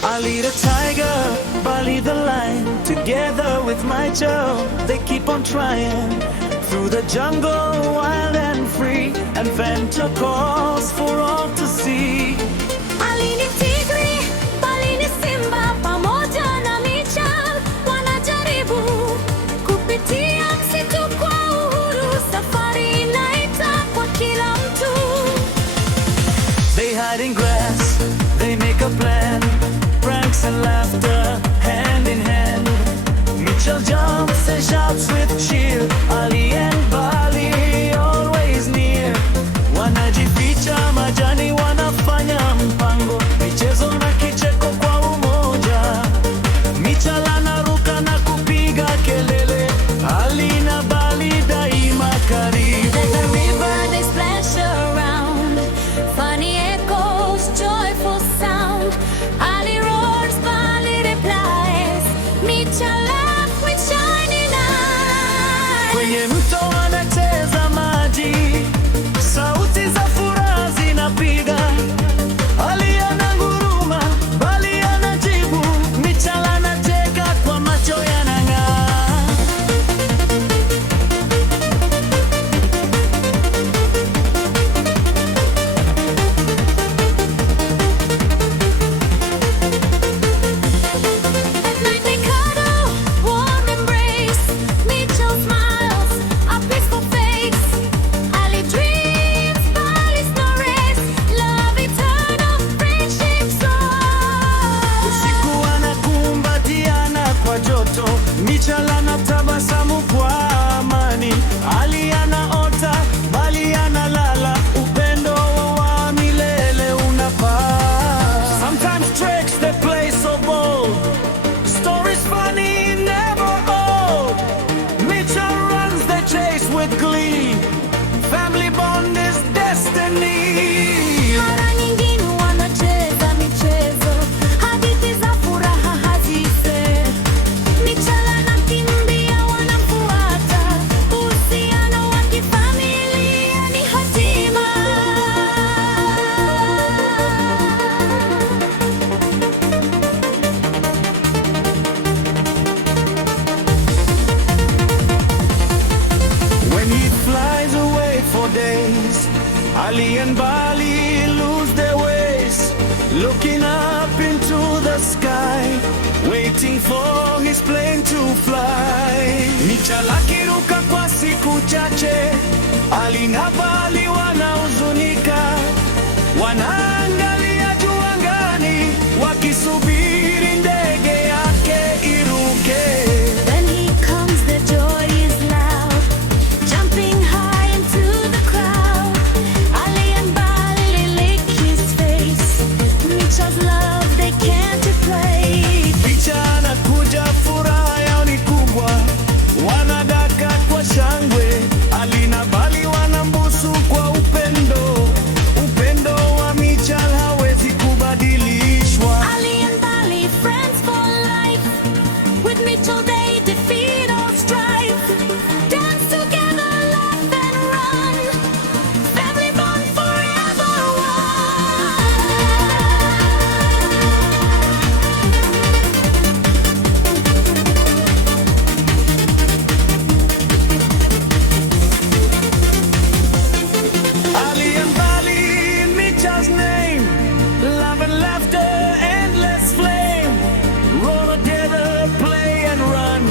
I lead a tiger, Bali the lion. Together with my Joe, they keep on trying. Through the jungle, wild and free, adventure calls for all to see. Ali ni tigri, Bali ni simba, pamoja na Mitchell wanajaribu kupitia msitu kwa uhuru. Safari inaita kwa kila mtu. They hide in grass, they make a plan. Pranks and laughter, hand in hand. Mitchell jumps and shouts with cheer. Ali and Bali always near. Wanajificha majani, wanafanya mpango, michezo na kicheko kwa umoja. Mitchell anaruka na kupiga kelele, Ali na Bali daima karibu. There's a river, they splash around, funny echoes, joyful sound. Ali roars, Bali replies, Mitchell laughs with shining eyes. Kwenye mto wanacheza maji, sauti za furaha zinapiga. Ali ananguruma, Bali anajibu, Mitchell anacheka kwa macho yanang'aa. At night they cuddle, warm embrace. Mitchell smiles, a peaceful face. Ali dreams, Bali's no race. Love eternal, friendship soars. Usiku wanakumbatiana kwa joto, Mitchell anatabasamu kwa amani. Ali anaota, Bali analala, upendo wa milele unapaa. Sometimes tricks they play so bold, stories funny, never old. Mitchell runs, they chase with glee. Family bond is destiny. Mara nyingine wanacheza michezo, hadithi za furaha hazise. Mitchell anakimbia, wanafuata, uhusiano wa kifamilia ni hatima. When he flies away for days, Ali and Bali lose their ways, looking up into the sky, waiting for his plane to fly. Mitchell akiruka kwa siku chache, Ali na Bali wanahuzunika, wanaangalia juu angani, wakisubiri ndege yake iruke. When he comes, the joy is loud, jumping high into the crowd. Ali and Bali lick his face. Mitchell's love they can't replace. Picha anakuja, furaha yao ni kubwa, wanadaka kwa shangwe. Ali na Bali wanambusu kwa upendo, upendo wa Mitchell hawezi kubadilishwa. Ali and Bali, friends for life. With Mitchell they defeat all strife. Dance together, laugh and run. Family bond forever one. Ali and Bali, Mitchell's name, love and laughter, endless flame. Roll together, play and run,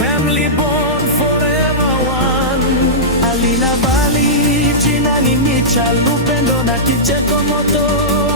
family born forever one. Ali na Bali, jina ni Mitchell, upendo na kicheko moto.